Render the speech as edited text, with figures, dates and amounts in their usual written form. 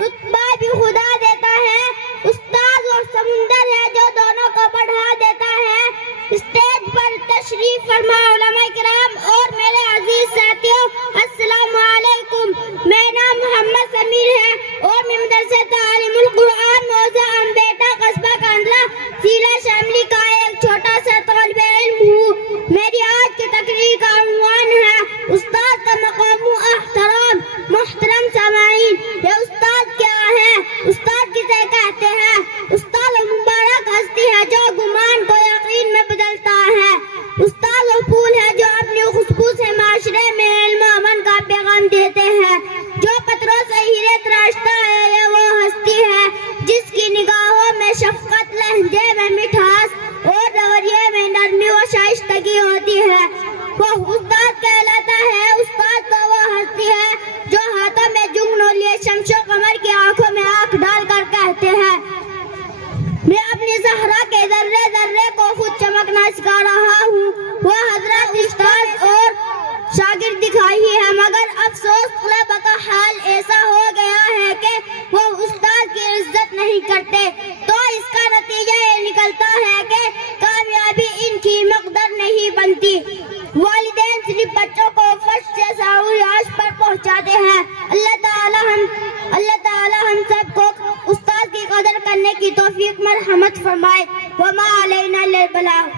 رتبہ بھی خدا دیتا ہے. استاد وہ سمندر ہے جو دونوں کو بڑھا دیتا ہے. اسٹیج پر تشریف فرما علماء کرام اور میرے عزیز ساتھیوں، السلام علیکم. میرا نام محمد سمیر ہے اور میں مدرسہ تعلیم القرآن موضع امبیٹا قصبہ کاندھلا ضلع شاملی کا ایک چھوٹا سا طالب علم ہوں. میری آج کی تقریر کا عنوان ہے استاد کا مقام و احترام. محترم سامعین، یہ استاد کیا ہے؟ استاد کسے کہتے ہیں؟ استاد وہ مبارک ہستی ہے جو گمان کو یقین میں بدلتا ہے. استاد وہ پھول ہے جو اپنی خوشبو سے معاشرے میں علم و امن کا پیغام دیتے ہیں. جو قطروں سے ہیرے تراشتا ہے، یہ وہ ہستی ہے جس کی نگاہوں میں شفقت، لہجے میں مٹھاس اور رویے میں نرمی و شائستگی ہوتی ہے. وہ استاد کہلاتا ہے. استاد تو وہ ہستی ہے جو ہاتھوں میں جنگنوں لیے شمس و قمر کی آنکھوں میں آنکھ ڈال کر کہتے ہیں میں اپنی زہرا کے ذرے ذرے کو خود چمکنا سکھا رہا ہوں. وہ حضرت استاد اور شاگرد دکھائی ہے، مگر افسوس طلباء کا حال ایسا ہو گیا ہے کہ وہ استاد کی عزت نہیں کرتے. تو اس کا نتیجہ یہ نکلتا ہے کہ کامیابی ان کی مقدر نہیں بنتی. والدین صرف بچوں کو فرش سے سہولیات پر پہنچاتے ہیں. اللہ تعالی ہم سب کو استاد کی قدر کرنے کی توفیق مرحمت فرمائے. وما علینا الا البلاغ.